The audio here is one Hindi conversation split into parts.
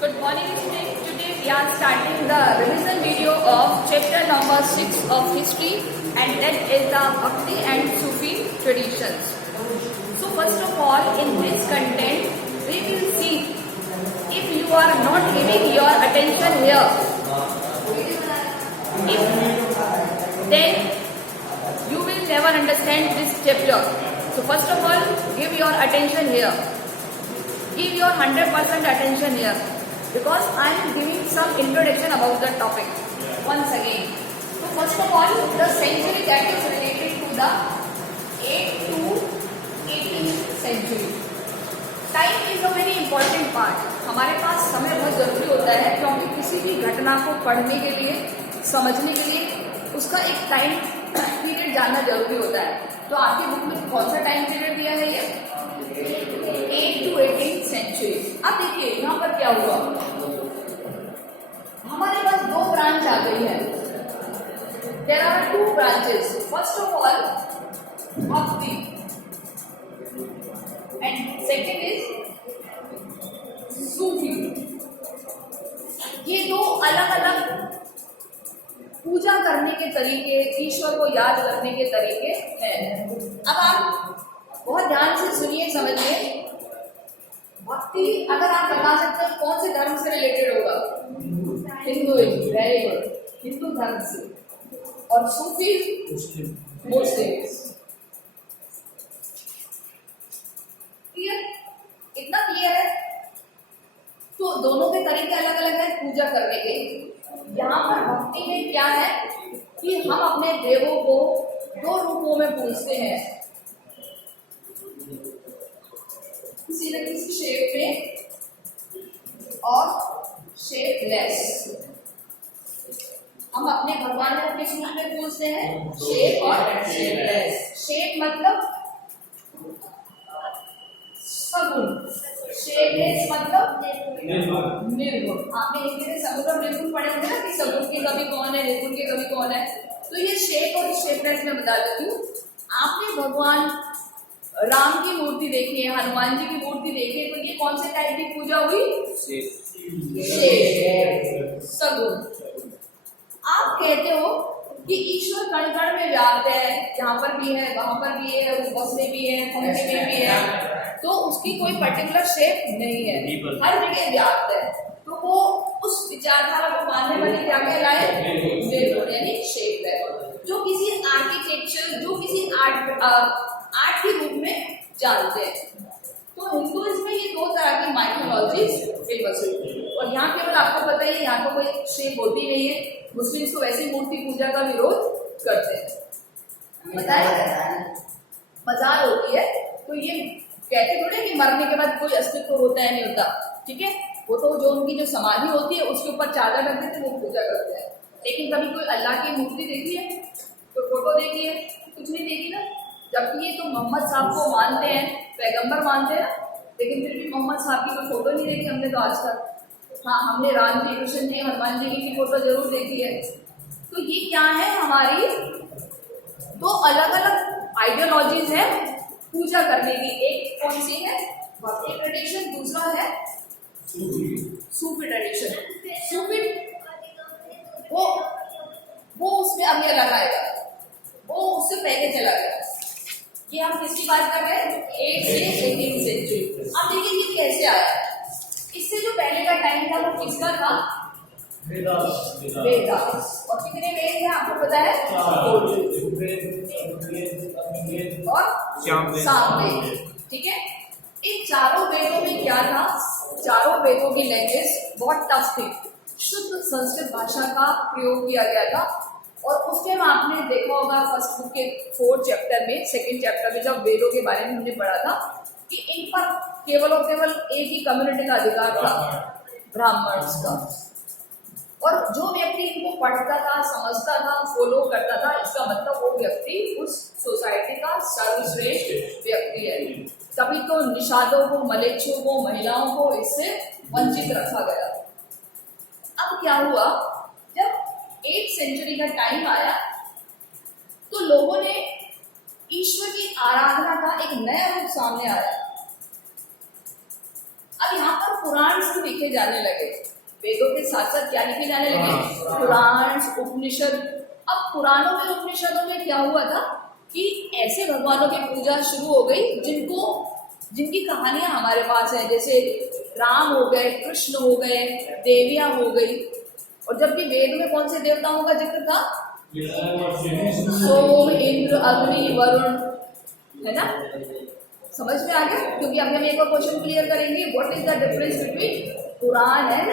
Good morning students. Today we are starting the revision video of chapter number 6 of history, and that is the Bhakti and Sufi traditions. So first of all, in this content we will see, if you are not giving your attention here, then you will never understand this chapter. So first of all, give your attention here. Give your 100% attention here, because I am giving some introduction about the topic once again. So first of all, the century that is related to the 8th to 18th century. Time is a very important part. हमारे पास समय बहुत जरूरी होता है, क्योंकि किसी भी घटना को पढ़ने के लिए, समझने के लिए उसका एक टाइम पीरियड जानना जरूरी होता है. तो आपकी बुक में कौन सा टाइम पीरियड दिया है? ये 8 to 18th सेंचुरी. अब देखिए यहाँ पर क्या हुआ. हमारे पास दो ब्रांच आ गई है. There are two branches. First of all, Bhakti, and second is Sufi. ये दो अलग अलग पूजा करने के तरीके, ईश्वर को याद करने के तरीके हैं. अब आप बहुत ध्यान से सुनिए, समझिए. भक्ति अगर आप बता सकते हैं कौन से धर्म से रिलेटेड होगा? हिंदुइज्म. वेरी गुड, हिंदू धर्म से. और सूफी मुस्लिम. क्लियर? इतना क्लियर है? तो दोनों के तरीके अलग अलग है पूजा करने के. यहाँ पर भक्ति में क्या है कि हम अपने देवों को दो रूपों में पूजते हैं. किसी न किसी शेप में और शेपलेस. हम अपने भगवान को किस रूप में पूजते हैं? शेप और शेपलेस. शेप मतलब सगुण, शेपलेस मतलब निर्गुण. आपने हिंदी में सगुण और निर्गुण पढ़े होंगे ना, कि सगुण के कवि कौन है, निर्गुण के कवि कौन है. तो ये शेप और शेपलेस में बता देती हूँ. आपने भगवान राम की मूर्ति देखी है, हनुमान जी की मूर्ति देखी है, तो ये कौन से टाइप की पूजा हुई? शेप, सगुण. आप कहते हो कि ईश्वर कण कण में व्याप्त है, यहाँ पर भी है, वहां पर भी है, उस में भी है, पंखे में भी है, तो उसकी कोई पर्टिकुलर शेप नहीं है, हर जगह व्याप्त है. तो वो उस विचारधारा को मानने वाली क्या कहलाए? निर्गुण, यानी शेपलेस. जो किसी आर्किटेक्चर, जो किसी आर्ट के रूप में जानते हैं. तो हिंदुइज्म में ये दो तरह की माइथोलॉजीज फेमस हुई. और यहाँ केवल आपको पता ही है, यहाँ तो कोई शेप होती नहीं है. मुस्लिम्स तो वैसी मूर्ति पूजा का विरोध करते हैं, बताए, मजाल होती है. तो ये कहते थोड़े कि मरने के बाद कोई अस्तित्व होता है, नहीं होता. ठीक है, वो तो जो उनकी जो समाधि होती है उसके ऊपर चादर रख देते, वो पूजा करते हैं. लेकिन कभी कोई अल्लाह की मूर्ति देखी है? तो फोटो देखी है? कुछ नहीं देखी ना. जबकि ये तो मोहम्मद साहब को मानते हैं, पैगंबर मानते हैं, लेकिन फिर भी मोहम्मद साहब की कोई फोटो नहीं देखी हमने तो आज तक. हाँ, हमने राम जी, कृष्ण जी, हनुमान जी की फोटो जरूर देखी है. तो ये क्या है? हमारी दो अलग अलग आइडियोलॉजीज है पूजा करने की. एक कौन सी है? भक्ति ट्रेडिशन. दूसरा है सूफी ट्रेडिशन. सूफी वो उसमें अभी अलग आएगा, वो उससे पहले चला गया. ये हम किसकी बात कर रहे हैं? 8 से 18th सेंचुरी. अब देखिए ये कैसे आया. इससे जो पहले का टाइम था वो किसका था? वेदास. और कितने वेद हैं आपको पता है? और सामवेद. ठीक है. इन चारों वेदों में क्या था? चारों वेदों की लैंग्वेज बहुत टफ थी. शुद्ध संस्कृत भाषा का प्रयोग किया गया था. और उसके में आपने देखा होगा फर्स्ट बुक के 4th चैप्टर में, 2nd चैप्टर में जब वेदों के बारे में हमने पढ़ा था कि इन पर केवल और केवल एक ही कम्युनिटी का अधिकार था, ब्राह्मण्स का. और जो व्यक्ति इनको पढ़ता था, समझता था, फॉलो करता था, इसका मतलब वो व्यक्ति उस सोसाइटी का सर्वश्रेष्ठ व्यक्ति है. कभी तो निषादों को, मलेच्छों को, महिलाओं को इससे वंचित रखा गया. अब क्या हुआ, जब 8th सेंचुरी का टाइम आया तो लोगों ने ईश्वर की आराधना का एक नया रूप सामने आया. अब यहाँ पर पुराण भी लिखे जाने लगे, वेदों के साथ साथ क्या लिखे जाने लगे, पुराण, उपनिषद। अब पुराणों में, उपनिषदों में क्या हुआ था कि ऐसे भगवानों की पूजा शुरू हो गई जिनकी कहानियां हमारे पास है, जैसे राम हो गए, कृष्ण हो गए, देवियां हो गई। और जब भी वेद में कौन से देवताओं का जिक्र था, सोम, इंद्र, अग्नि, वरुण, है ना। समझ में आ गया? क्योंकि अभी हम एक और क्वेश्चन क्लियर करेंगे, what is the difference between Puran and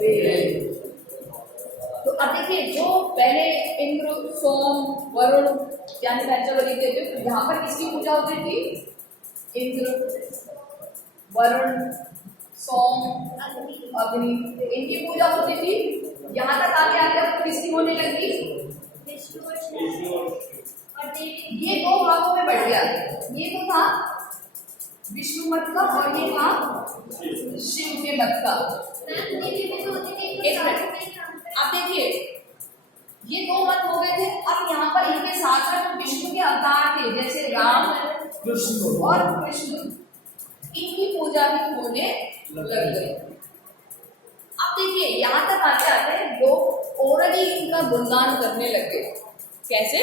Veda. तो अब देखिए, जो पहले इंद्र, सोम, वरुण यानी पंचवली थे, यहाँ पर किसकी पूजा होती थी, इंद्र, वरुण, सोम, अग्नि, इनकी पूजा होती थी। यहाँ तक आगे आगे अब किसकी होने लगी, ये दो भागों में बढ़ गया। ये तो था विष्णु मत का और ये था शिव के मत का। एक मिनट, आप देखिए, ये दो मत हो गए थे। अब यहाँ पर इनके साथ साथ विष्णु के अवतार थे, जैसे राम, विष्णु और कृष्ण, इनकी पूजा भी होने लग गई। अब देखिए, यहाँ तक आते आते लोग ओरली इनका गुणगान करने लगे। कैसे?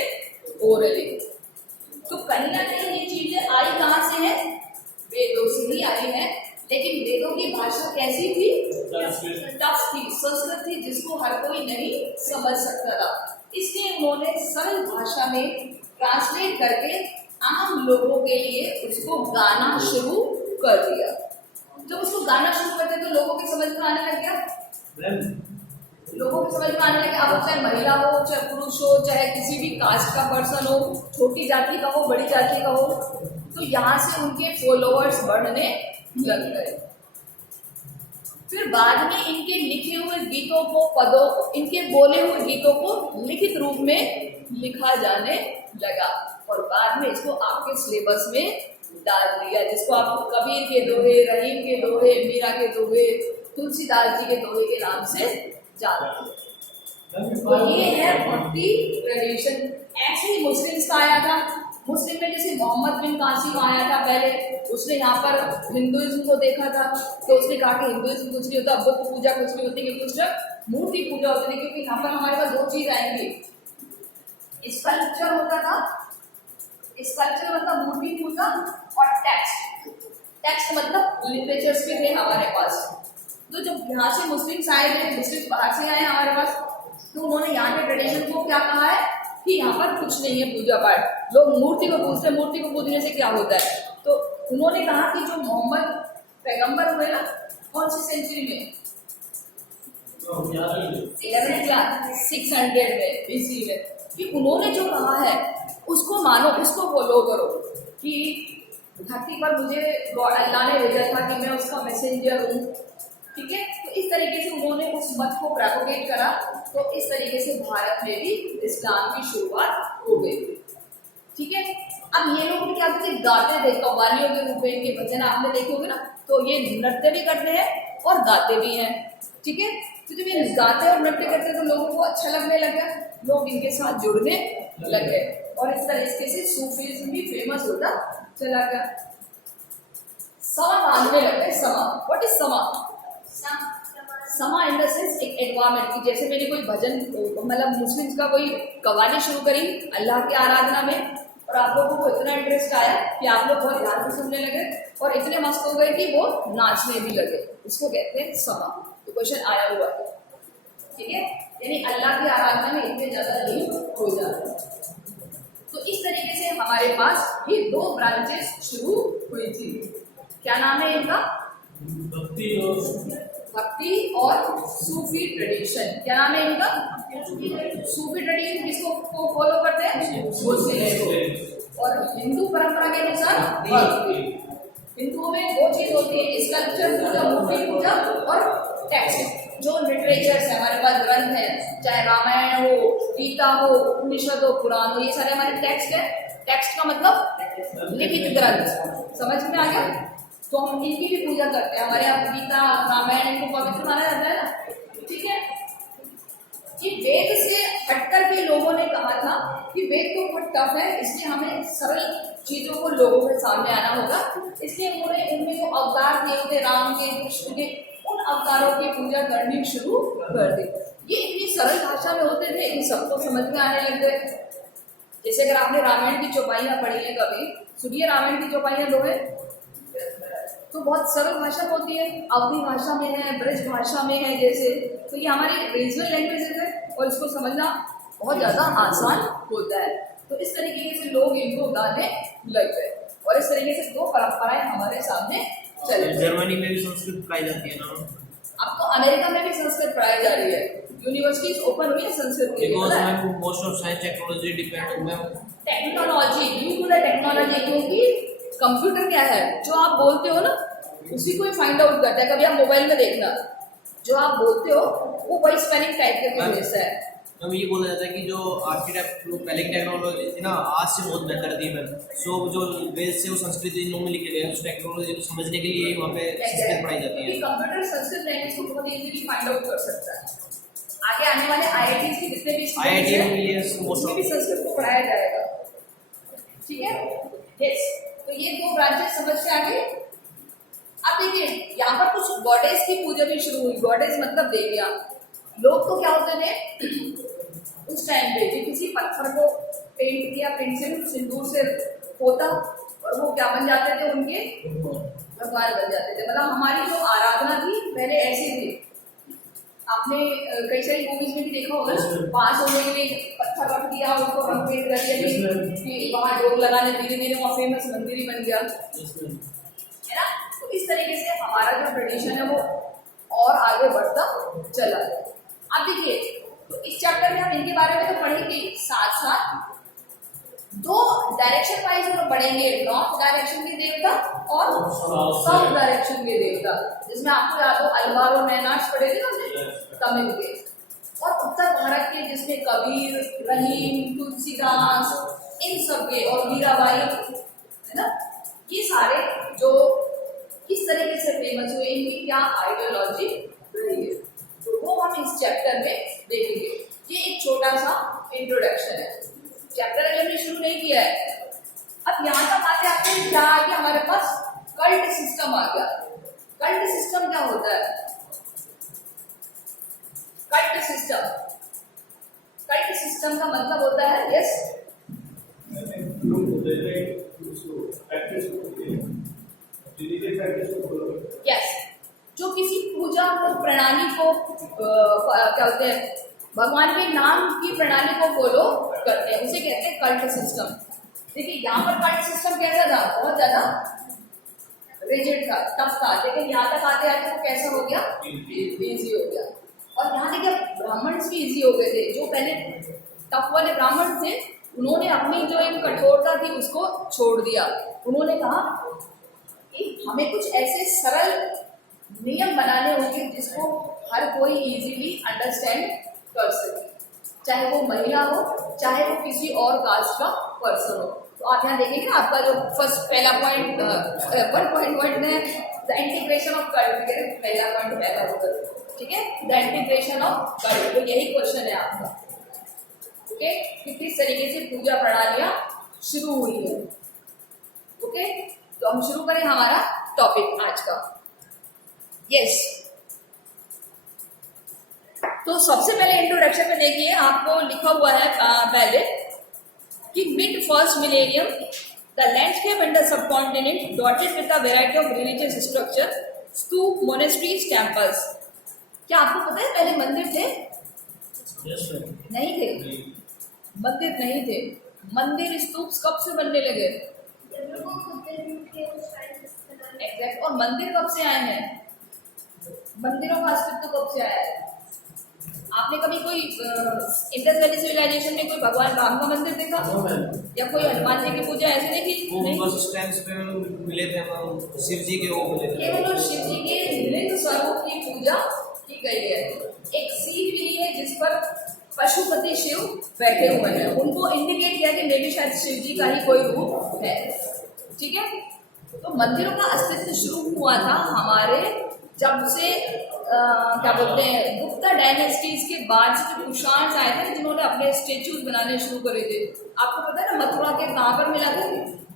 ओरली। तो कहीं ना कहीं ये चीजें आई कहाँ से है, वेदों से ही आई है। लेकिन वेदों की भाषा कैसी थी, टफ थी, संस्कृत थी, जिसको हर कोई नहीं समझ सकता था। इसलिए उन्होंने सरल भाषा में ट्रांसलेट करके आम लोगों के लिए उसको गाना शुरू कर दिया। जब उसको गाना शुरू करते तो लोगों की समझ में आने लग गया, लोगों की समझ में आने लगे। अब चाहे महिला हो, चाहे पुरुष हो, चाहे किसी भी कास्ट का पर्सन हो, छोटी जाति का हो, बड़ी जाति का हो, तो यहाँ से उनके फॉलोअर्स बढ़ने लग गए। फिर बाद में इनके लिखे हुए गीतों को, पदों, इनके बोले हुए गीतों को लिखित रूप में लिखा जाने लगा और बाद में इसको आपके सिलेबस में डाल दिया, जिसको आप कबीर के दोहे, रहीम के दोहे, मीरा के दोहे, तुलसीदास जी के दोहे के नाम से जानते हैं। तो ये है भक्ति ट्रेडिशन। ऐसे ही मुस्लिम्स का आया था। मुस्लिम में जैसे मोहम्मद बिन कासिम आया था पहले, उसने यहाँ पर हिंदुइज्म को देखा था, तो उसने कहा कि हिंदुइज्म कुछ नहीं होता, बुत पूजा कुछ नहीं होती, क्योंकि उस टाइम मूर्ति पूजा होती थी। क्योंकि यहाँ पर हमारे पास दो चीज आएंगी, स्कल्पचर होता था, स्कल्पचर मतलब मूर्ति पूजा, और टेक्स्ट। टेक्स्ट मतलब लिटरेचर्स भी थे हमारे पास। तो जब यहाँ से मुस्लिम्स आए थे, मुस्लिम बाहर से आए हमारे पास, तो उन्होंने यहाँ के ट्रेडिशन को क्या कहा है कि यहाँ पर कुछ नहीं है पूजा पाठ, लोग मूर्ति को पूजते हैं, मूर्ति को पूजने से क्या होता है। तो उन्होंने कहा कि जो मोहम्मद पैगंबर हुए ना, कौन सी सेंचुरी में, 600 में BC में, कि उन्होंने जो कहा है उसको मानो, उसको फॉलो करो। कि धरती पर मुझे अल्लाह ने भेजा था कि मैं उसका मैसेंजर हूँ, ठीक है। तो इस तरीके से उन्होंने उस मत को प्रोपोगेट करा। तो इस तरीके से भारत में भी इस्लाम की शुरुआत हो गई, ठीक है। अब ये लोग क्या करते, गाते थे, कव्वालियों के रूप में इनके भजन आपने देखे होंगे ना। तो ये नृत्य भी करते हैं और गाते भी हैं, ठीक है। तो जब ये गाते और नृत्य करते तो लोगों को अच्छा लगने लगा, लोग इनके साथ जुड़ने लगे और इस तरीके से सूफीज़्म भी फेमस होता चला गया। समा मानने लगे। समा, व्हाट इज समा? समा इन द सेंस एक एनवायरमेंट की, जैसे मैंने कोई भजन, मतलब मुस्लिम्स का कोई कव्वाली शुरू करी अल्लाह की आराधना में, और आप लोगों को इतना इंटरेस्ट आया कि आप लोग बहुत ध्यान से सुनने लगे और इतने मस्त हो गए कि वो नाचने भी लगे, इसको कहते हैं समा। तो क्वेश्चन आया हुआ है, ठीक है, यानी अल्लाह की आराधना में इतने ज्यादा लीन हो जाते हैं। तो इस तरीके से हमारे पास ये दो ब्रांचेस शुरू हुई थी। क्या नाम है इनका? भक्ति और सूफी ट्रेडिशन। क्या नाम है इनका? सूफी ट्रेडिशन किसको फॉलो करते हैं? मुस्लिम। और हिंदू परंपरा के अनुसार भक्ति। हिंदुओं में दो चीज होती है, स्कल्पचर पूजा, मूर्ति पूजा, और टेक्स्ट जो लिटरेचर्स है हमारे पास, ग्रंथ है, चाहे रामायण हो, गीता हो, उपनिषद हो, पुराण हो, ये सारे हमारे टेक्स्ट है। टेक्स्ट का मतलब लिखित ग्रंथ। समझ में आ गया? तो हम इनकी भी पूजा करते हैं। हमारे यहाँ गीता, रामायण, इनको पवित्र माना जाता है ना, ठीक है। ये वेद से हटकर के लोगों ने कहा था कि वेद तो बहुत टफ है, इसलिए हमें सरल चीजों को लोगों के सामने आना होगा। इसलिए उन्होंने उनमें जो अवतार थे होते राम के, कृष्ण के, उन अवतारों की पूजा करनी शुरू कर दी। ये इतनी सरल भाषा में होते थे कि सबको समझ में आने लग गए। जैसे अगर आपने रामायण की चौपाइयां पढ़ी है कभी, सुनिए रामायण की चौपाइयां दो है तो बहुत सरल भाषा में होती है, अवधी भाषा में है, ब्रज भाषा में है जैसे, तो ये हमारी रीजनल लैंग्वेजेस है और इसको समझना बहुत ज्यादा आसान होता है। तो इस तरीके से लोग इनको गाने लग गए और इस तरीके से दो परंपराएं हमारे सामने चले। जर्मनी में भी संस्कृत पढ़ाई जाती है ना? अब तो अमेरिका में भी संस्कृत पढ़ाई जा रही है, यूनिवर्सिटीज ओपन हुई है संस्कृत के लिए। Most of science technology depend technology due to the technology, क्योंकि कंप्यूटर क्या है, जो आप बोलते हो ना उसी को ही फाइंड आउट करता है। कभी आप मोबाइल में देखना, जो आप बोलते हो वो वही स्पेलिंग टाइप करके भेजता है। मैम ये बोला जाता है कि जो आर्किटेक्ट पहले की टेक्नोलॉजी थी ना आज से बहुत बेहतर थी मैम। सो जो वेद से वो संस्कृत में लिखे गए उस टेक्नोलॉजी को समझने के लिए वहाँ पे संस्कृत पढ़ाई जाती है। कंप्यूटर संस्कृत लैंग्वेज को बहुत इजीली फाइंड आउट कर सकता है। आगे आने वाले IIT के जितने भी IIT में उसमें भी संस्कृत को पढ़ाया जाएगा। ठीक है, यस। तो ये दो ब्रांचेस समझ के आगे। अब देखिए यहाँ पर कुछ गॉडेस की पूजा भी शुरू हुई। गॉडेस मतलब देवियाँ। लोग तो क्या होते थे उस टाइम पे कि किसी पत्थर को पेंट किया, पेंसिल सिंदूर से पोता और वो क्या बन जाते थे, उनके भगवान बन जाते थे। मतलब हमारी जो आराधना थी पहले ऐसी थी। आपने कई सारी मूवीज में भी देखा होगा, पास होने के लिए पत्थर रख दिया, उसको रंग पेंट कर दिया कि वहाँ जोग लगाने, धीरे धीरे वहाँ फेमस मंदिर ही बन गया, है ना। तो इस तरीके से हमारा जो ट्रेडिशन है वो और आगे बढ़ता चला। अब देखिए तो इस चैप्टर में हम इनके बारे में तो पढ़ेंगे, साथ साथ दो डायरेक्शन वाइज हम पढ़ेंगे, नॉर्थ डायरेक्शन के देवता और साउथ डायरेक्शन के देवता, जिसमें आपको याद हो अलवार और मैनार्स पढ़े थे ना तमिल के, और उत्तर भारत के जिसमें कबीर, रहीम, तुलसीदास, इन सब के, और मीराबाई, है ना। ये सारे जो किस तरीके से फेमस हुए, इनकी क्या आइडियोलॉजी रही है, तो वो हम इस चैप्टर में देखेंगे। ये एक छोटा सा इंट्रोडक्शन है, चैप्टर अगर हमने शुरू नहीं किया है। अब यहाँ तक आते आते क्या आ गया हमारे पास, कल्ट सिस्टम आ गया। कल्ट सिस्टम क्या होता है? कल्ट सिस्टम का मतलब होता है, यस, जो किसी पूजा को प्रणाली को क्या बोलते हैं, भगवान के नाम की प्रणाली को फॉलो करते हैं, उसे कहते हैं कल्ट सिस्टम। देखिए यहाँ पर कल्ट सिस्टम कैसा था, बहुत ज्यादा रिजिड था, टफ था, लेकिन यहाँ तक आते आते वो कैसा हो गया, इजी हो गया। और यहाँ देखिए ब्राह्मण्स भी इजी हो गए थे। जो पहले टफ वाले ब्राह्मण थे उन्होंने अपनी जो एक कठोरता थी उसको छोड़ दिया। उन्होंने कहा कि हमें कुछ ऐसे सरल नियम बनाने होंगे जिसको हर कोई इजीली अंडरस्टैंड कर सके, चाहे वो महिला हो, चाहे वो किसी और कास्ट का पर्सन हो। तो आप यहाँ देखेंगे ना, आपका जो फर्स्ट पहला पॉइंट 1.1 है, द इंटीग्रेशन ऑफ कल्ट, पहला पॉइंट पहला होगा, ठीक है, द इंटीग्रेशन ऑफ कल्ट। तो यही क्वेश्चन है आपका, ओके, कि किस तरीके से पूजा प्रणालियां शुरू हुई है। ओके, तो हम शुरू करें हमारा टॉपिक आज का। यस, तो सबसे पहले इंट्रोडक्शन में देखिए आपको लिखा हुआ है पहले कि mid first millennium the landscape and the subcontinent dotted with a variety of religious structure, stupa, monasteries, temples. क्या आपको पता है पहले मंदिर थे? नहीं थे, मंदिर नहीं थे। मंदिर स्तूप कब से बनने लगे? एग्जैक्ट। और मंदिर कब से आए हैं? मंदिरों का अस्तित्व कब से आया है? आपने कभी कोई इंडस वैली सिविलाइजेशन में कोई भगवान राम का मंदिर देखा या कोई हनुमान जी की पूजा ऐसे देखी? नहीं, बस टाइम्स पे मिले थे शिव जी के, वो मिले थे, केवल शिव जी के लिंग स्वरूप की पूजा की गई है। एक सीट मिली है जिस पर पशुपति शिव बैठे हुए हैं, उनको इंडिकेट किया कि मे भी शायद शिव जी का ही कोई रूप है, ठीक है। तो मंदिरों का अस्तित्व शुरू हुआ था हमारे जब से क्या बोलते हैं गुप्ता डायनेस्टीज के बाद से जो कुषाण आए थे जिन्होंने अपने स्टेच्यूज बनाने शुरू करे थे। आपको पता है ना मथुरा के कहाँ पर मिला था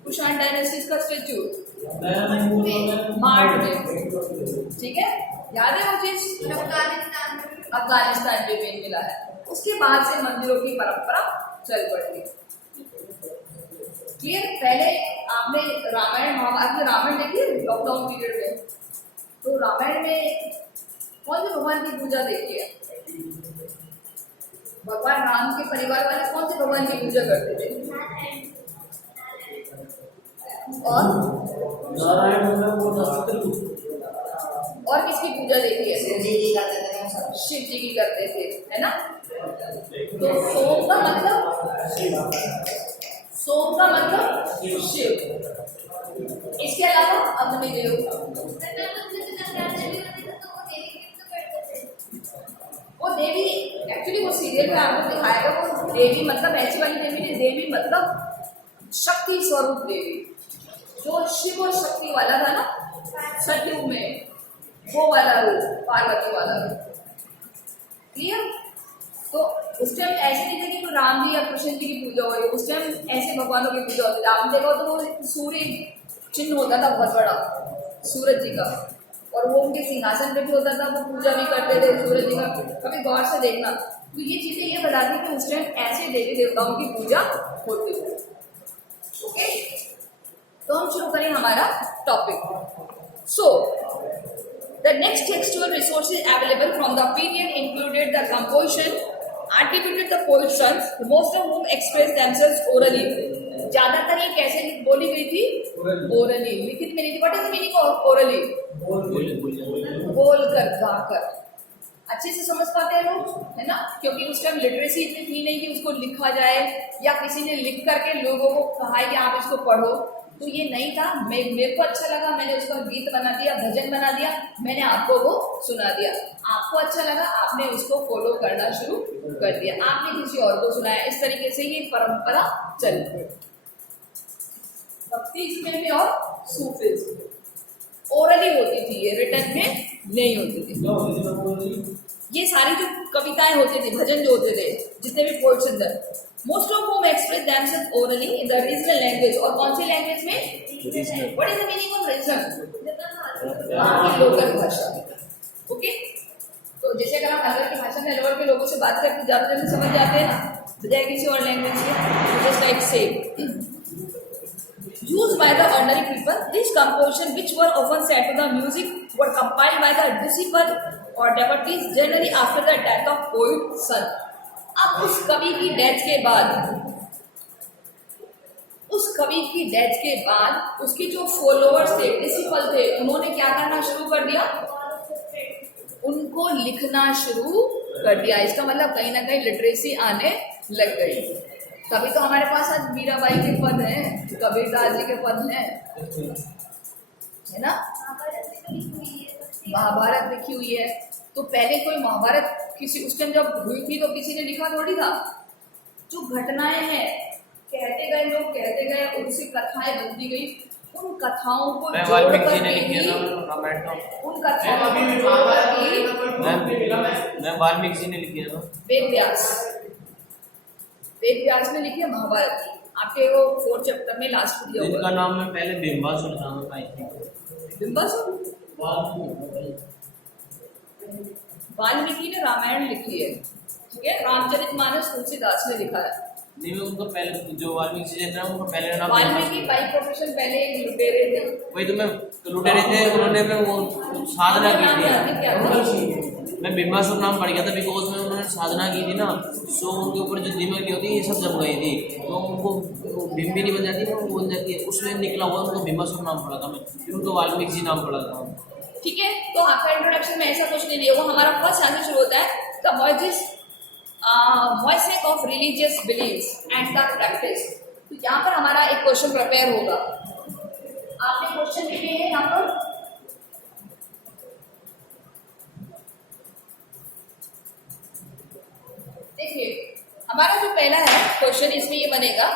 कुषाण डायनेस्टीज का स्टेच्यू? मार्ट में, ठीक है, याद है वो चीज? अफगानिस्तान में मिला है। उसके बाद से मंदिरों की परंपरा चल पड़ी। क्लियर? पहले आपने रामायण महाभारत में रामायण देखी है लॉकडाउन पीरियड में, तो रामायण में कौन से भगवान की पूजा देखी है? भगवान राम के परिवार वाले कौन से भगवान की पूजा करते थे? और किसकी पूजा देखी है? शिव जी की करते थे, है ना? तो सोम का मतलब शिव। इसके अलावा अग्निदेव, वो देवी एक्चुअली वो सीरियल में आपको दिखाया था, वो देवी मतलब ऐसी वाली देवी नहीं, देवी मतलब शक्ति स्वरूप देवी, जो शिव और शक्ति वाला था ना सतयुग में, वो वाला रूप, पार्वती वाला रूप। क्लियर? तो उस टाइम ऐसे नहीं था कि तो राम जी या कृष्ण जी की पूजा हो रही है, उस टाइम ऐसे भगवानों की पूजा होती थी। आपने देखा तो वो सूर्य चिन्ह होता था बहुत बड़ा सूरज जी का, और वो उनके सिंहासन पे भी होता था, वो पूजा भी करते थे सूरज जी का। कभी गौर से देखना, तो ये चीजें ये बताती कि उस टाइम ऐसे देवी देवताओं की पूजा होती थी। ओके, तो हम शुरू करें हमारा topic. So the next textual resources available from the period included the composition attributed the poet's sons, most of whom expressed themselves orally. ज्यादातर ये कैसे बोली गई थी? ओरली, लिखित में नहीं थी। What is the meaning of orally? बोल कर, गाकर। अच्छे से समझ पाते हैं लोग, है ना? क्योंकि उस टाइम लिटरेसी इतनी थी नहीं कि उसको लिखा जाए या किसी ने लिख करके लोगों को कहा है कि आप इसको पढ़ो, तो ये नहीं था। मेरे को अच्छा लगा, मैंने उसका गीत बना दिया, भजन बना दिया, मैंने आपको वो सुना दिया। आपको अच्छा लगा, आपने उसको फॉलो करना शुरू कर दिया, आपने किसी और को सुनाया। इस तरीके से ये परंपरा चल पड़ी। भक्तिज्म में और सूफिज्म ओरली होती थी, ये रिटन में नहीं होती थी। ये सारी जो कविताएं होती थी, भजन जो होते थे, जितने भी पोएट्स अंदर, most of whom express themselves orally in the regional language। और कौन सी लैंग्वेज में? What is the meaning of region? Local भाषा। ओके, तो जैसे अगर हम अलवर की भाषा में अलवर के लोगों से बात करते ज्यादा जल्दी समझ जाते हैं ना, बजाय किसी और लैंग्वेज में। जस्ट लाइक से used by the ordinary people, this composition which were often set to the music were compiled by the disciple or devotees generally after the death of poet son। अब उस कवि की डेथ के बाद उसके जो फॉलोअर्स थे, डिसिपल थे, उन्होंने क्या करना शुरू कर दिया? उनको लिखना शुरू कर दिया। इसका मतलब कहीं ना कहीं लिटरेसी आने लग गई। तभी तो हमारे पास आज मीराबाई के पद हैं, कबीरदास जी के पद हैं, है ना? महाभारत लिखी हुई है। तो पहले कोई महाभारत किसी उस टाइम जब हुई थी तो किसी ने लिखा थोड़ी था। जो घटनाएं हैं, कहते गए लोग, कहते गए, उनसे कथाएं बनती गई, उन कथाओं को उन कथाओं को वाल्मीकि जी ने लिखी है ना, वेद व्यास ने लिखी है महाभारत की। आपके वो 4th चैप्टर में लास्ट में दिया हुआ है। इनका नाम मैं पहले बिंबासुर था, आई थिंक बिंबासुर। वाल्मीकि ने रामायण लिखी है, ठीक है। रामचरितमानस तुलसीदास ने लिखा है। नहीं, मैं उनको पहले जो वाल्मीकि जी थे उनको पहले नाम वाल्मीकि बाई प्रोफेशन पहले एक लुटेरे थे। वही तो मैं लुटेरे थे, उन्होंने मैं वो साधना की थी। मैं बिंबासुर नाम पढ़ गया था बिकॉज में उन्होंने साधना की थी ना, सो उनके ऊपर जो दिमाग होती है ये सब जम गई थी, तो उनको भीम भी नहीं बन जाती, वो बन जाती है, उसमें निकला हुआ उनको बिंबासुर नाम पड़ा था मैं, फिर उनको वाल्मीकि जी नाम पड़ा था। ठीक है, तो आपका इंट्रोडक्शन में ऐसा कुछ नहीं है, वो हमारा फर्स्ट आंसर शुरू होता है the mosaic of religious beliefs and the practice. तो यहाँ पर हमारा एक क्वेश्चन प्रिपेयर होगा। आपने क्वेश्चन लिखे हैं यहाँ पर, देखिए हमारा जो पहला है क्वेश्चन, इसमें ये बनेगा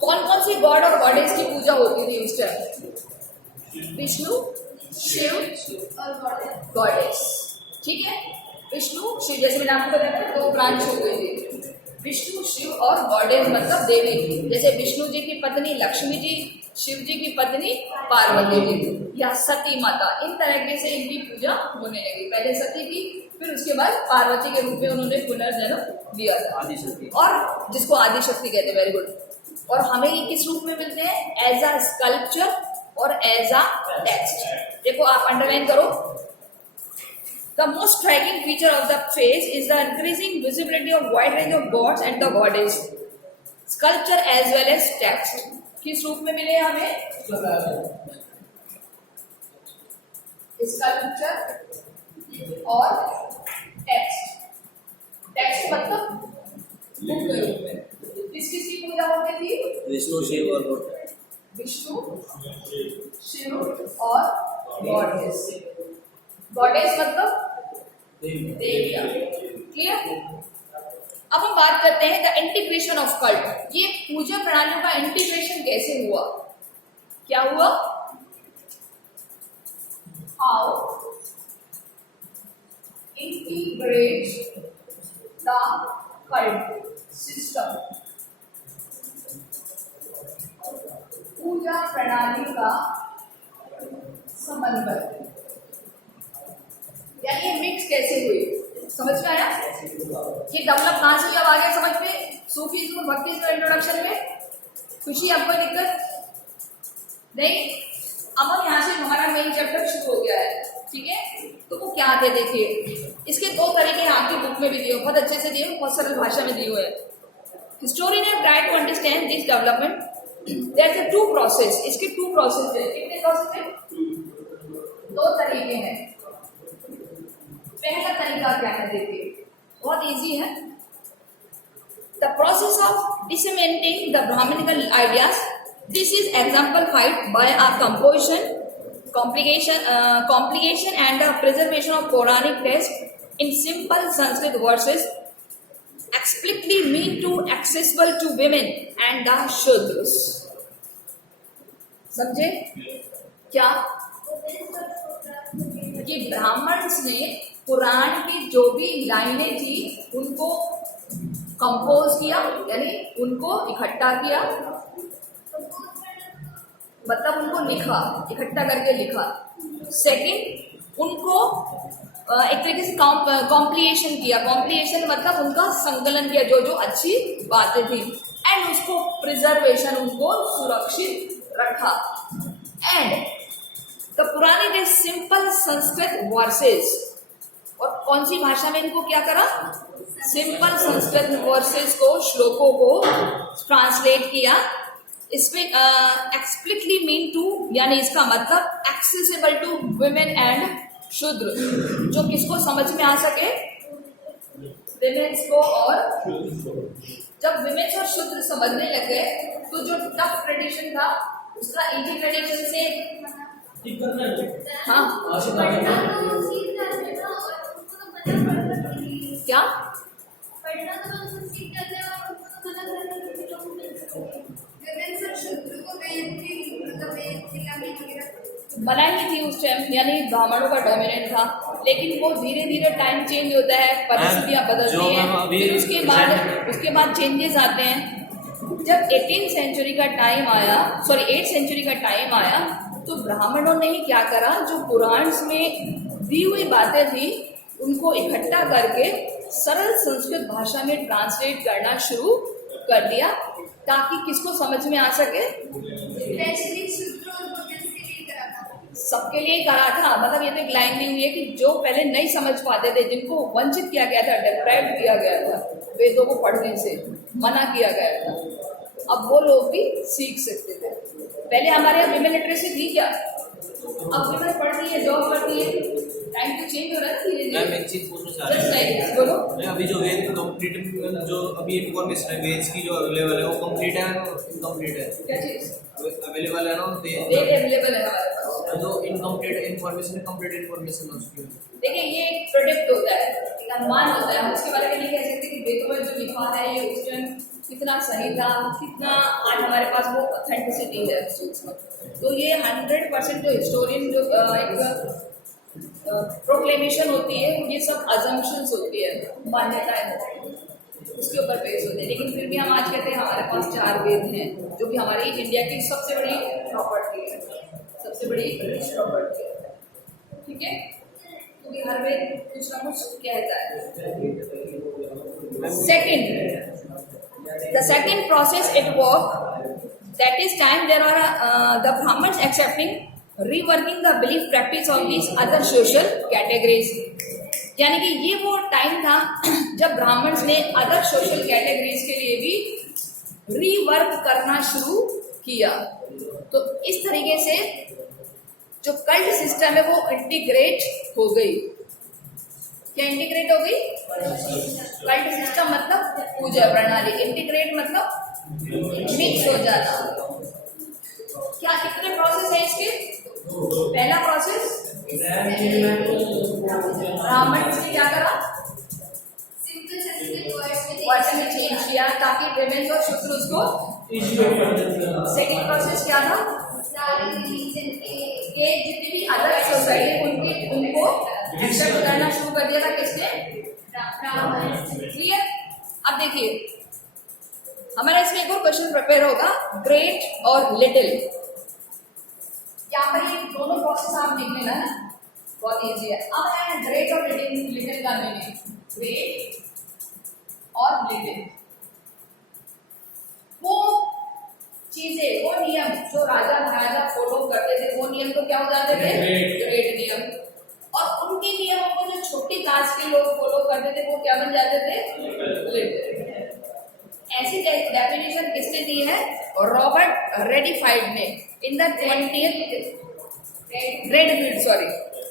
कौन कौन सी गॉड और गॉडेस की पूजा होती थी उस टाइम? विष्णु, शिव और गॉडेस। ठीक है, विष्णु शिव, जैसे मैंने आपको बताया था 2 ब्रांच हो गई थी, विष्णु शिव और गॉडेस मतलब देवी। जैसे विष्णु जी की पत्नी लक्ष्मी जी, शिव जी की पत्नी पार्वती जी या सती माता, इन तरीके से इनकी पूजा होने लगी। पहले सती थी, फिर उसके बाद पार्वती के रूप में उन्होंने पुनर्जन्म लिया था, आदि शक्ति, और जिसको आदि शक्ति कहते हैं। Very good. और हमें ये किस रूप में मिलते हैं? एज अ स्कल्पचर और एज अ टेक्स्ट। देखो आप अंडरलाइन करो। The most striking feature of the face is the increasing visibility of wide range of gods and the goddess, sculpture as well as text. किस रूप में मिले हमें? स्कल्पचर और टेक्स्ट। टेक्स्ट मतलब बुक के रूप में। किस किस की पूजा होती थी? विष्णु शिव और विष्णु शिव और गॉडेस। गॉडेस मतलब देवियाँ। क्लियर? अब हम बात करते हैं द इंटीग्रेशन ऑफ कल्ट। ये पूजा प्रणालियों का इंटीग्रेशन कैसे हुआ? क्या हुआ? How integrate the cult system. पूजा प्रणाली का समन्वय, यानी ये मिक्स कैसे हुई? समझ में आया? ये डेवलप कहाँ से अब आगे समझ में? सूफीज्म और भक्तिज्म इंट्रोडक्शन में। खुशी, आपको दिक्कत नहीं? अब हम यहाँ से हमारा मेन चैप्टर शुरू हो गया है। ठीक है, तो वो क्या थे देखिए। इसके 2 तरीके आपकी बुक में भी दिए, बहुत अच्छे से दिए, बहुत सरल भाषा में दिए हुए हैं। Historian have tried to understand this development. There is 2 process. इसके 2 प्रोसेस है। कितने प्रोसेस है? 2 तरीके हैं। पहला तरीका क्या है देखिए, बहुत इजी है। The process of disseminating the Brahmanical ideas. This is exemplified by a complication and the preservation of Quranic text in simple Sanskrit verses explicitly mean to accessible to women and the Shudras. समझे क्या? कि ब्राह्मण्स ने कुरान की जो भी लाइनें थी उनको कंपोज किया, यानी उनको इकट्ठा किया, मतलब उनको लिखा, इकट्ठा करके लिखा। सेकंड, उनको एक तरीके से कॉम्प्लिएशन किया। कॉम्प्लिएशन मतलब उनका संकलन किया, जो जो अच्छी बातें थी, एंड उसको प्रिजर्वेशन, उनको सुरक्षित रखा। एंड द पुरानी डे सिंपल संस्कृत वर्सेस, और कौन सी भाषा में इनको क्या करा? सिंपल संस्कृत वर्सेस को, श्लोकों को ट्रांसलेट किया। इसमें एक्सप्लिसिटली मीन टू, यानी इसका मतलब एक्सेसिबल टू वुमेन एंड शूद्र, जो किसको समझ में आ सके? विमेन्स को। और जब विमेन्स और शूद्र समझने लगे तो जो टफ ट्रेडिशन था उसका इजी ट्रेडिशन से क्या बनाई ही थी उस टाइम, यानी ब्राह्मणों का डोमिनेंट था। लेकिन वो धीरे धीरे टाइम चेंज होता है, परिस्थितियां बदलती हैं, फिर उसके बाद चेंजेस आते हैं। जब 18th सेंचुरी का टाइम आया, 8th सेंचुरी का टाइम आया, तो ब्राह्मणों ने ही क्या करा, जो पुराण्स में दी हुई बातें थी उनको इकट्ठा करके सरल संस्कृत भाषा में ट्रांसलेट करना शुरू कर दिया, ताकि किसको समझ में आ सके? सबके लिए करा था। मतलब ये तो एक लाइन दी हुई है कि जो पहले नहीं समझ पाते थे, जिनको वंचित किया गया था, डिप्राइव्ड किया गया था, वेदों को पढ़ने से मना किया गया था, अब वो लोग भी सीख सकते थे। पहले हमारे यहाँ विमेन लिटरेसी थी क्या? अब विमेन पढ़ती है, जॉब करती है, टाइम तो चेंज हो रहा है धीरे धीरे। मैं एक चीज पूछना चाह रहा हूँ, बोलो। अभी जो वेद कंप्लीट, जो अभी इन्फॉर्मेशन है वेद की जो अवेलेबल है, वो कंप्लीट है इनकम्प्लीट है? क्या चीज अवेलेबल है ना? वेद अवेलेबल है हमारे पास। जो इनकम्प्लीट इन्फॉर्मेशन है, कंप्लीट इन्फॉर्मेशन है उसकी। देखिए ये एक प्रोडक्ट होता है, एक अनुमान होता है, हम उसके बारे में नहीं कह सकते कि वेदों में जो लिखा है ये उस टाइम कितना सही था, कितना आज हमारे पास वो ऑथेंटिसिटी है उस चीज़ में। तो ये 100% जो हिस्टोरियन जो एक प्रोक्लेमेशन होती है, ये सब अजम्पशंस होती है, मान्यताएं होती हैं, उसके ऊपर बेस होते हैं। लेकिन फिर भी हम आज कहते हैं हमारे पास 4 वेद हैं, जो कि हमारी इंडिया की सबसे बड़ी प्रॉपर्टी है, सबसे बड़ी रिच प्रॉपर्टी है। ठीक है, क्योंकि हर वेद कुछ ना कुछ कहता है। The second process at work, that is time there are the Brahmins accepting reworking the belief practice of these other social categories। यानी कि ये वो टाइम था जब ब्राह्मण्स ने अदर सोशल कैटेगरीज के लिए भी रीवर्क करना शुरू किया। तो इस तरीके से जो कल्ट सिस्टम है वो इंटीग्रेट हो गई। क्या इंटीग्रेट हो गई? कल्ट सिस्टम मतलब पूजा प्रणाली, इंटीग्रेट मतलब मिक्स हो जाना। क्या कितने प्रोसेस है इसके? पहला प्रोसेस ब्राह्मण ने क्या करा? वर्ड्स में चेंज किया ताकि विमेन और शूद्र उसको। सेकंड प्रोसेस क्या था? कि जितनी भी अदर सोसाइटी उनको एक्सेप्ट करना शुरू कर दिया था। किसने? क्लियर? अब देखिए हमारा इसमें एक और क्वेश्चन प्रिपेयर होगा, ग्रेट और लिटिल। यहाँ पर ये दोनों प्रोसेस आप देख लेना है, बहुत इजी है। अब है ग्रेट और लिटिल का मीनिंग। ग्रेट और लिटिल वो चीजें, वो नियम जो राजा महाराजा फॉलो करते थे, वो नियम तो क्या हो जाते थे? ग्रेट नियम। और उनके नियमों को जो छोटी कास्ट के लोग फॉलो करते थे वो क्या बन जाते थे? लिटिल। ऐसी डेफिनेशन किसने दी है? रॉबर्ट रेडफील्ड ने in the 20th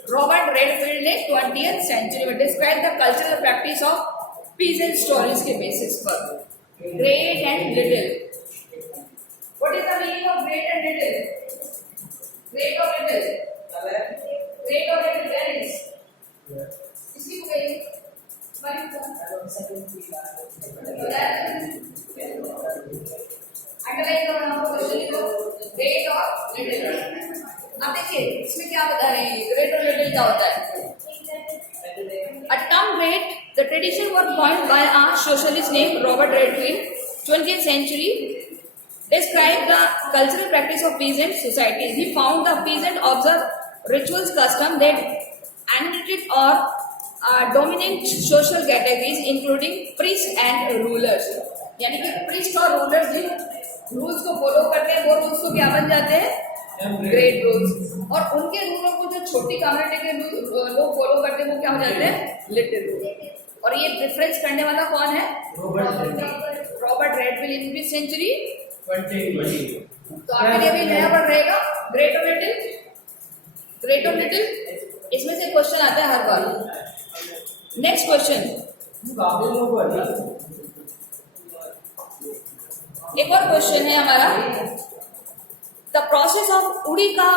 Robert Redfield ने 20th सेंचुरी में describe the cultural practice of peasant stories के बेसिस पर। Great and little. What is the meaning of great and little? Great और लिटिल, ग्रेट और लिटिल वेरीज। इसी को कहिए अंडरलाइन करो, हमको क्वेश्चन लिखो ग्रेट और लिटिल। अब देखिए इसमें क्या बता रहे हैं, ग्रेट और लिटिल क्या होता है? A term great, the tradition was coined by a socialist named Robert Redfield, 20th century, described the cultural practice of peasant societies. He found the peasant observed rituals, customs that emanated or dominant social categories, including priests and rulers. यानी कि priest और rulers जिन रूल्स को फॉलो करते हैं वो रूल्स को क्या बन जाते हैं? Great rules. और उनके रूलों को जो छोटी कम्युनिटी के लोग फॉलो करते हैं वो क्या हो जाते हैं? Little rule. और ये डिफरेंस करने वाला कौन है? रॉबर्ट रेडफील्ड इन विच सेंचुरी? 20। तो आपके लिए भी नया वर्ड रहेगा ग्रेट और लिटिल। ग्रेट और लिटिल इसमें से क्वेश्चन आता है हर बार। नेक्स्ट क्वेश्चन, एक और क्वेश्चन है हमारा, द प्रोसेस ऑफ उड़ी का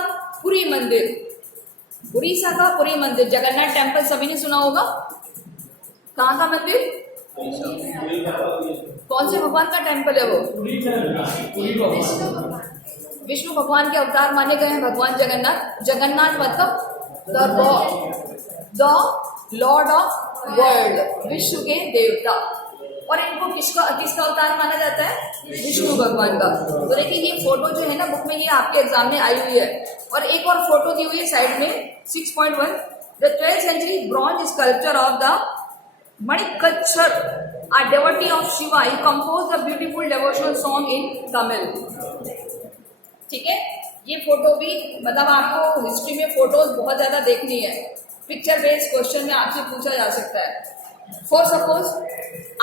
पुरी मंदिर। उड़ीसा का पुरी मंदिर, जगन्नाथ टेम्पल सभी ने सुना होगा। कहाँ का मंदिर? कौन से भगवान का टेम्पल है वो? विष्णु भगवान के अवतार माने गए हैं भगवान जगन्नाथ। जगन्नाथ मतलब द लॉर्ड ऑफ वर्ल्ड, विश्व के देवता। और इनको किसका अवतार माना जाता है? विष्णु भगवान का। तो देखिए ये फोटो जो है ना बुक में, ये आपके एग्जाम में आई हुई है। और एक और फोटो दी हुई है साइड में 6.1, the 12th century bronze sculpture of the Manikachar, a devotee of Shiva, he composed a beautiful devotional song in Tamil। ठीक है, ये फोटो भी मतलब आपको हिस्ट्री में फोटोज बहुत ज्यादा देखनी है। पिक्चर बेस्ड क्वेश्चन में आपसे पूछा जा सकता है। फॉर सपोज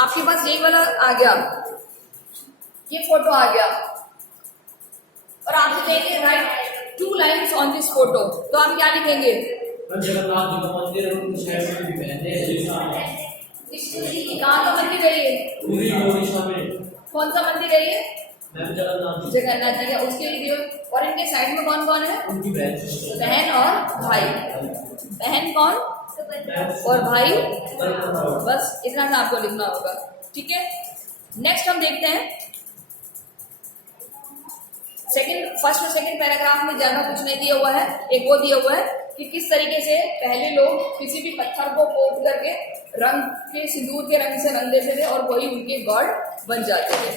आपके पास यही वाला आ गया, ये फोटो आ गया और आपसे कहेंगे right 2 lines on this photo, तो आप क्या लिखेंगे? जगन्नाथ जी का मंदिर है, उनकी शहर में भी बहने हैं। कहाँ का मंदिर है ये? उड़ीसा में। कौन सा मंदिर है ये? जगन्नाथ जी का। उसके लिए और इनके साइड में कौन कौन है? उनकी बहन और भाई। बहन कौन और भाई, बस इतना सा आपको लिखना होगा। ठीक है, नेक्स्ट हम देखते हैं फर्स्ट और सेकंड पैराग्राफ में ज्यादा कुछ नहीं दिया हुआ है, एक वो दिया हुआ है कि किस तरीके से पहले लोग किसी भी पत्थर को पोत करके रंग के सिंदूर के रंग से रंग देते थे और वही उनके गॉड बन जाते थे,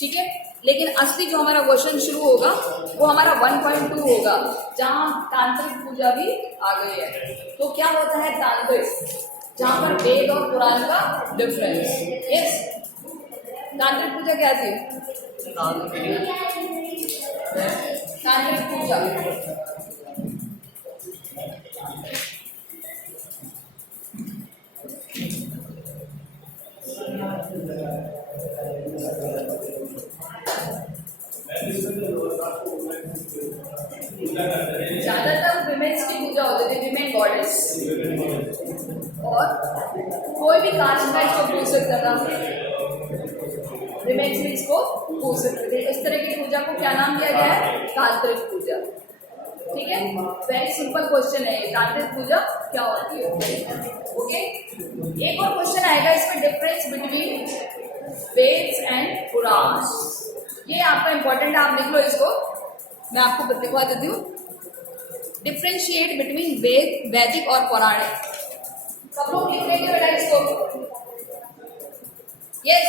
ठीक है। लेकिन असली जो हमारा क्वेश्चन शुरू होगा वो हमारा 1.2 होगा, जहां तांत्रिक पूजा भी आ गई है। तो क्या होता है तांत्रिक, जहां पर वेद और पुराण का डिफरेंस। यस, तांत्रिक पूजा क्या थी? तांत्रिक पूजा ज्यादातर विमेन्स की पूजा होती थी, विमेन गॉडेस, और कोई भी कास्ट का इसको पूछ सकता था, विमेन्स भी इसको पूछ सकते थे। इस तरह की पूजा को क्या नाम दिया गया है? तांत्रिक पूजा, ठीक है। वेरी सिंपल क्वेश्चन है, तांत्रिक पूजा क्या होती है, ओके। एक और क्वेश्चन आएगा इसमें, डिफरेंस बिटवीन वेद्स एंड पुराण। ये आपका इंपॉर्टेंट है, आप लिख लो इसको, मैं आपको दिखवा देती हूँ। डिफ्रेंशिएट बिटवीन वैदिक और पौराणिक। सब लोग लिख लेंगे बेटा इसको। यस,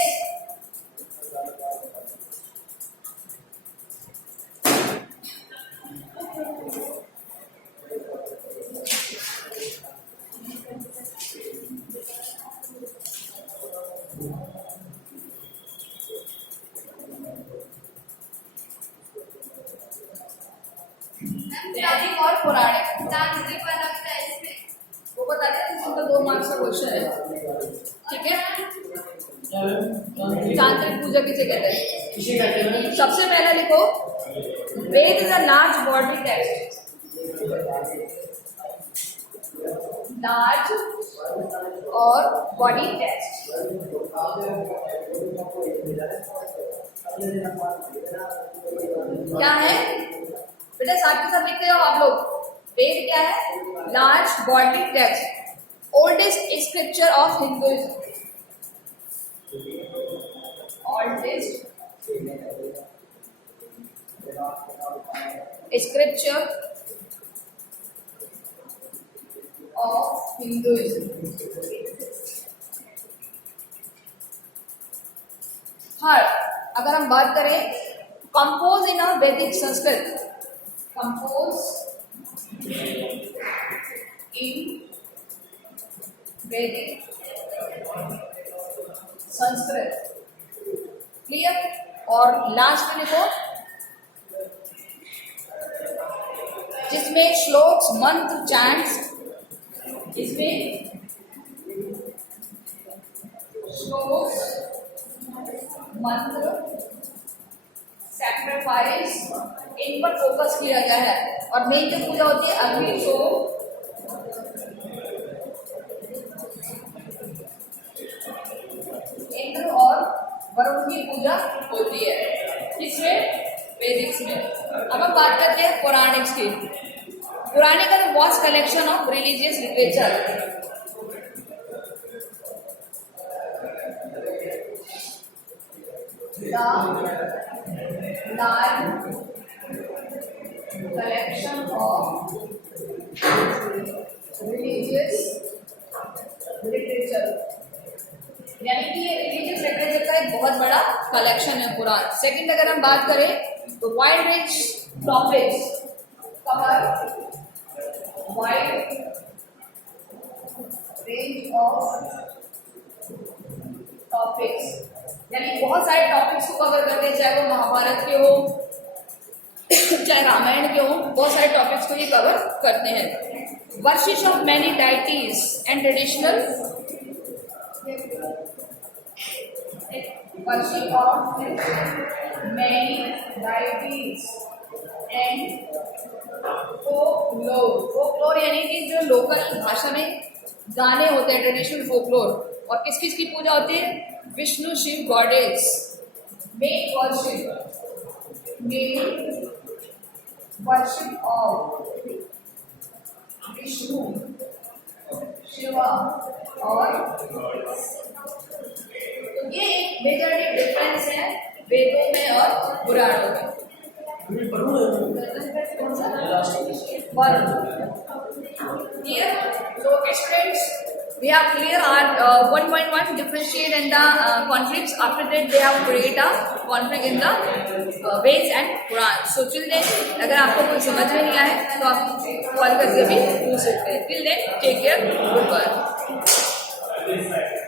वैदिक और पौराणिक, तांत्रिक वाला भी है इसमें, वो बता दें, इसमें 2 मार्क्स का क्वेश्चन है, ठीक है। तांत्रिक पूजा किसे कहते हैं? सबसे पहला लिखो, Veda is a large body text, large और बॉडी टेक्स्ट। क्या है बेटा, साथ के साथ लिखते जाओ आप लोग। वेद क्या है? Large body text, oldest scripture of Hinduism, oldest scripture of Hinduism. हर अगर हम बात करें, कंपोज इन अ वैदिक संस्कृत, कंपोज इन वैदिक संस्कृत, क्लियर। और लास्ट में लिखो, जिसमें श्लोक्स, मंत्र, चैंट्स, इसमें श्लोक्स, मंत्र, सैक्रिफाइस, इन पर फोकस किया गया है। और मेन जो पूजा होती है अग्नि, तो इंद्र और वरुण की पूजा होती है, किसमें? वैदिक में। अब हम बात करते हैं पौराणिक की। पौराणिक का vast collection of religious literature, large collection of religious literature, यानी कि ये रिलीजियस लिटरेचर का एक बहुत बड़ा कलेक्शन है पुराण। सेकंड अगर हम बात करें तो wide range topics cover, wide range of topics, यानी बहुत सारे टॉपिक्स को कवर करते हैं, चाहे वो महाभारत के हो चाहे रामायण के हो, बहुत सारे टॉपिक्स को ये कवर करते हैं। Worship of many deities and traditional, worship of many deities and folklore, folklore यानी कि जो लोकल भाषा में गाने होते हैं, ट्रेडिशनल फोकलोर। और किस किस की पूजा होती है? Vishnu, Shiva, goddess, main worship of Vishnu, Shiva और ये एक मेजर डिफरेंस है वेदों में और पुराणों में। Clear? So students, we have clear our 1.1 differentiate and the conflicts. After that, they have create a conflict in the Veds and Puran. So till then, अगर आपको कोई समझ में नहीं आए तो आप कॉल करके भी पूछ सकते हैं। Till then, take care. Goodbye.